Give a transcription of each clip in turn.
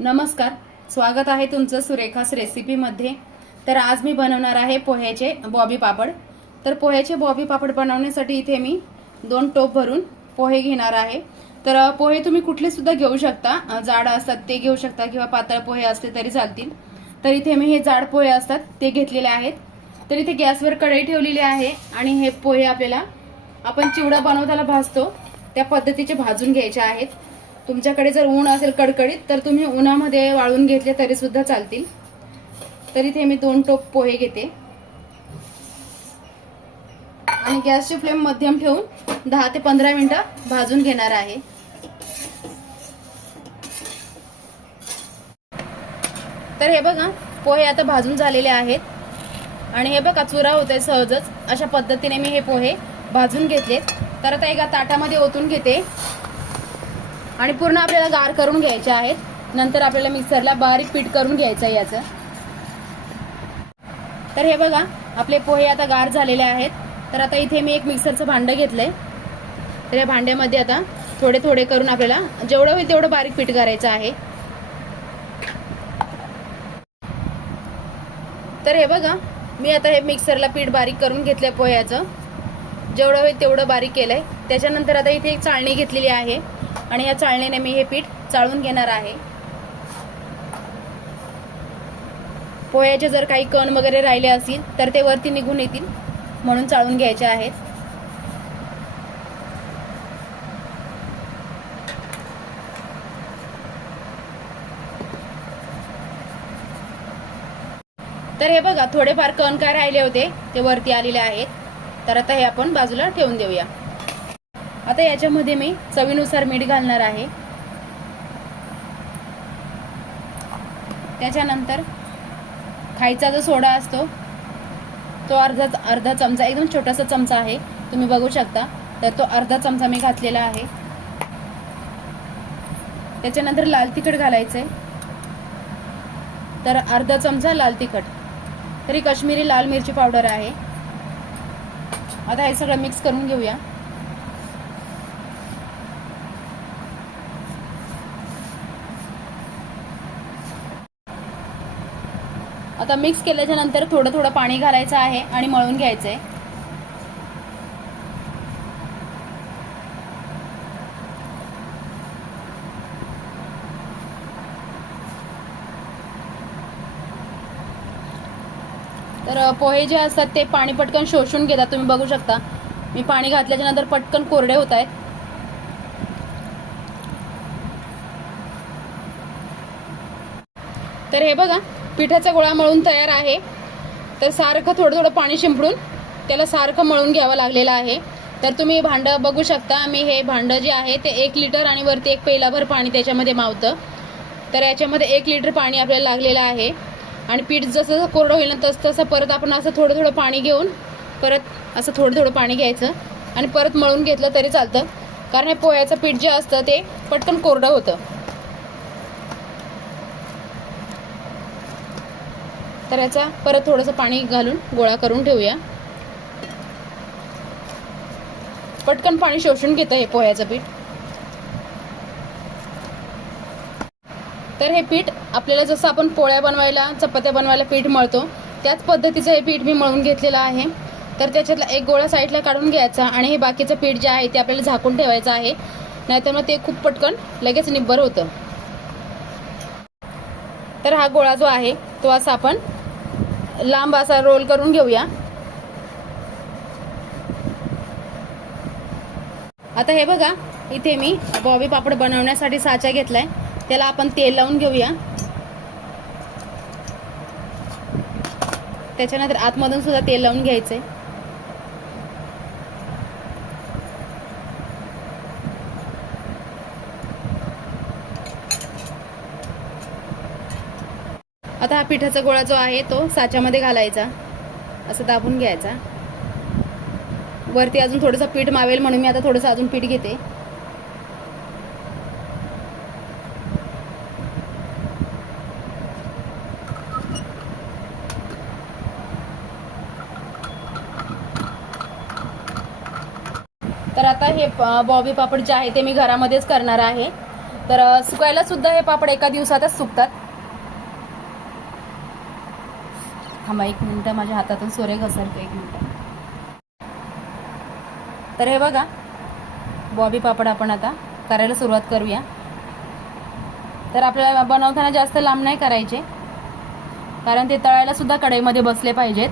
नमस्कार स्वागत आहे तुमचं सुरेखास रेसिपीमध्ये. तर आज मी बनवणार आहे पोह्याचे बॉबी पापड. तर पोह्याचे बॉबी पापड बनवण्यासाठी इथे मी दोन टोप भरून पोहे घेणार आहे. तर पोहे तुम्ही कुठले सुद्धा घेऊ शकता. जाड असतात ते घेऊ शकता किंवा पातळ पोहे असले तरी चालतील. तर इथे मी हे जाड पोहे असतात ते घेतलेले आहेत. तर इथे गॅसवर कढई ठेवलेली आहे आणि हे पोहे आपल्याला आपण चिवडा बनवताना भाजतो. त्या पद्धतीचे भाजून घ्यायचे आहेत. तुमच्याकडे जर ऊन असेल कडकडीत तर तुम्ही उन्हामध्ये वाळून घेतले तरी सुद्धा चालतील. तर इथे मी दोन टोप पोहे घेते. आणि गॅसची फ्लेम मध्यम ठेवून दहा ते पंधरा मिनिटं भाजून घेणार आहे. तर हे बघा पोहे आता भाजून झालेले आहेत. आणि हे बघा चुरा होते सहजच. अशा पद्धतीने मी हे पोहे भाजून घेतलेत. तर आता एका ताटामध्ये ओतून घेते. आणि पूर्ण आपल्याला गार करून घ्यायचे आहेत. नंतर आपल्याला मिक्सरला बारीक पीठ करून घ्यायचं आहे याचं. तर हे बघा आपले पोहे आता गार झालेले आहेत. तर आता इथे मी एक मिक्सरचं भांडं घेतलंय. तर या भांड्यामध्ये आता थोडे थोडे करून आपल्याला जेवढं होईल तेवढं बारीक पीठ करायचं आहे. तर हे बघा मी आता हे मिक्सरला पीठ बारीक करून घेतलंय पोह्याचं. जेवढं होईल तेवढं बारीक केलंय. त्याच्यानंतर आता इथे एक चाळणी घेतलेली आहे. आणि या चाळणीने मी हे पीठ चाळून घेणार आहे. पोह्याचे जर काही कण वगैरे राहिले असतील तर ते वरती निघून येतील म्हणून चाळून घ्यायचे आहेत. तर हे बघा थोडेफार कण काय राहिले होते ते वरती आलेले आहेत. तर आता हे आपण बाजूला ठेवून देऊया. आता याच्यामध्ये मी चवीनुसार मीठ घालणार आहे. त्याच्यानंतर खायचा जो सोडा असतो तो अर्धा अर्धा चमचा एकदम छोटासा चमचा आहे. तुम्ही बघू शकता. तर तो अर्धा चमचा मी घातलेला आहे. त्याच्यानंतर लाल तिखट घालायचंय. तर अर्धा चमचा लाल तिखट. तरी काश्मीरी लाल मिरची पावडर आहे. आता हे सगळं मिक्स करून घेऊया. आता मिक्स केल्याच्यानंतर थोडं थोडं पाणी घालायचं आहे आणि मळून घ्यायचं आहे तर पोहे जे असतात ते पाणी पटकन शोषून घेतात तुम्ही बघू शकता. मी पाणी घातल्याच्या नंतर पटकन कोरडे होत आहेत. तर हे बघा पिठाचा गोळा मळून तयार आहे. तर सारखं थोडं थोडं पाणी शिंपडून त्याला सारखं मळून घ्यावं लागलेलं आहे. तर तुम्ही भांडं बघू शकता. मी हे भांडं जे आहे ते एक लिटर आणि वरती एक पेलाभर पाणी त्याच्यामध्ये मावतं. तर याच्यामध्ये एक लिटर पाणी आपल्याला लागलेलं आहे. आणि पीठ जसं जसं कोरडं होईल ना तसं तसं परत आपण असं थोडं थोडं पाणी घेऊन परत असं थोडं थोडं पाणी घ्यायचं. आणि परत मळून घेतलं तरी चालतं. कारण हे पोह्याचं पीठ जे असतं ते पटकन कोरडं होतं. तर याचा परत थोडंसं पाणी घालून गोळा करून ठेवूया. पटकन पाणी शोषून घेतं हे पोह्याचं पीठ. तर हे पीठ आपल्याला जसं आपण पोळ्या बनवायला चपात्या बनवायला पीठ मळतो त्याच पद्धतीचं हे पीठ मी मळून घेतलेलं आहे. तर त्याच्यातला एक गोळा साईडला काढून घ्यायचा आणि हे बाकीचं पीठ जे आहे ते आपल्याला झाकून ठेवायचं आहे. नाहीतर मग ते खूप पटकन लगेच निब्बर होतं. तर हा गोळा जो आहे तो असा आपण लांब असा रोल करून घेऊया. आता हे बघा इथे मी बॉबी पापड बनवण्यासाठी साचा घेतलाय. त्याला आपण तेल लावून घेऊया. त्याच्यानंतर आतमधून सुद्धा तेल लावून घ्यायचंय. हा पिठाचा गोळा जो आहे तो साच्यामध्ये घालायचा. असं दाबून घ्यायचा. वरती अजून थोडंसं पीठ मावेल म्हणून मी आता थोडंसं अजून पीठ घेते. तर आता हे बॉबी पापड जे आहे ते मी घरामध्येच करणार आहे. तर सुकायला सुद्धा हे पापड एका दिवसातच सुकतात. थांबा एक मिनटं माझ्या हातातून सोरे घसरते एक मिनटं. तर हे बघा बॉबी पापड आपण आता करायला सुरुवात करूया. तर आपल्याला बनवताना जास्त लांब नाही करायचे कारण ते तळायलासुद्धा कढईमध्ये बसले पाहिजेत.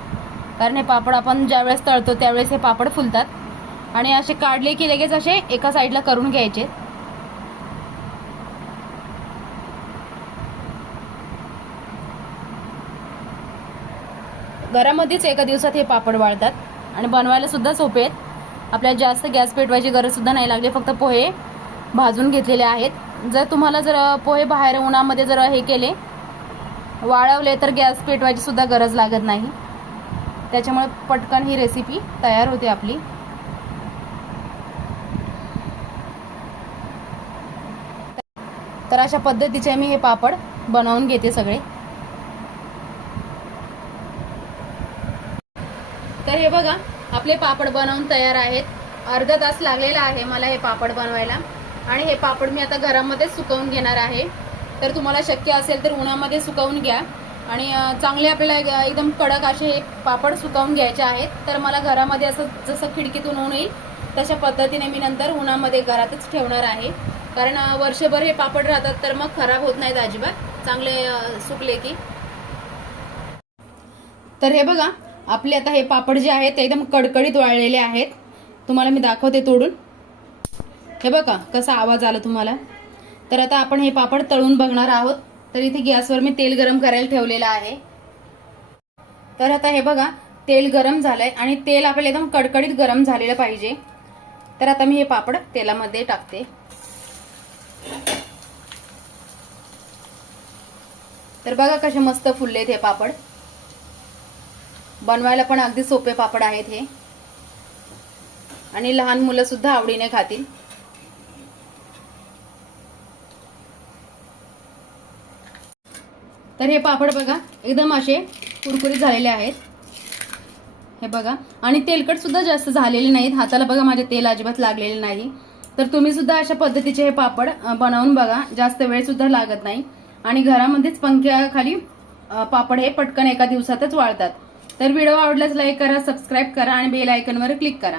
कारण हे पापड आपण ज्यावेळेस तळतो त्यावेळेस हे पापड फुलतात. आणि असे काढले की लगेच असे एका साईडला करून घ्यायचे. घरामध्येच एका दिवसात हे पापड वाळतात आणि बनवायला सुद्धा सोपे आहेत. आपल्याला जास्त गॅस पेटवायची गरज सुद्धा नाही लागली फक्त पोहे भाजून घेतलेले आहेत. जर तुम्हाला जर पोहे बाहेर उन्हामध्ये जर हे केले वाळवले तर गॅस पेटवायची सुद्धा गरज लागत नाही. त्याच्यामुळे पटकन ही रेसिपी तयार होते आपली. तर अशा पद्धतीचे मी हे पापड बनवून घेते सगळे. तर हे बघा आपले पापड बनवून तयार आहेत. अर्धा तास लागलेला आहे मला हे पापड बनवायला. आणि हे पापड मी आता घरामध्ये सुकवून घेणार आहे. तर तुम्हाला शक्य असेल तर उन्हामध्ये सुकवून घ्या. आणि चांगले आपल्याला एकदम कडक असे हे पापड सुकवून घ्यायचे आहेत. तर मला घरामध्ये असं जसं खिडकीतून ऊन येईल तशा पद्धतीने मी नंतर उन्हामध्ये घरातच ठेवणार आहे. कारण वर्षभर हे पापड राहतात तर मग खराब होत नाहीत अजिबात. चांगले सुकले की. तर हे बघा आपले आता हे पापड जे आहेत ते एकदम कडकडीत वाळलेले आहेत. तुम्हाला मी दाखवते तोडून. हे बघा कसा आवाज आला तुम्हाला. तर आता आपण हे पापड तळून बघणार आहोत. तर इथे गॅसवर मी तेल गरम करायला ठेवलेलं आहे. तर आता हे बघा तेल गरम झालंय आणि तेल आपल्याला एकदम कडकडीत गरम झालेलं पाहिजे. तर आता मी हे पापड तेलामध्ये टाकते. तर बघा कसे मस्त फुललेत हे पापड. बनवायला पण अगदी सोपे पापड आहेत हे. आणि लहान मुलं सुद्धा आवडीने खातील. तर हे पापड बघा एकदम असे कुरकुरीत झालेले आहेत. हे बघा आणि तेलकट सुद्धा जास्त झालेले नाहीत. हाताला बघा माझे तेल अजिबात लागलेले नाही. तर तुम्ही सुद्धा अशा पद्धतीचे हे पापड बनवून बघा. जास्त वेळ सुद्धा लागत नाही. आणि घरामध्येच पंख्याखाली पापड हे पटकन एका दिवसातच वाळतात. तर व्हिडिओ आवडल्यास लाईक करा सबस्क्राईब करा आणि बेल आयकनवर क्लिक करा.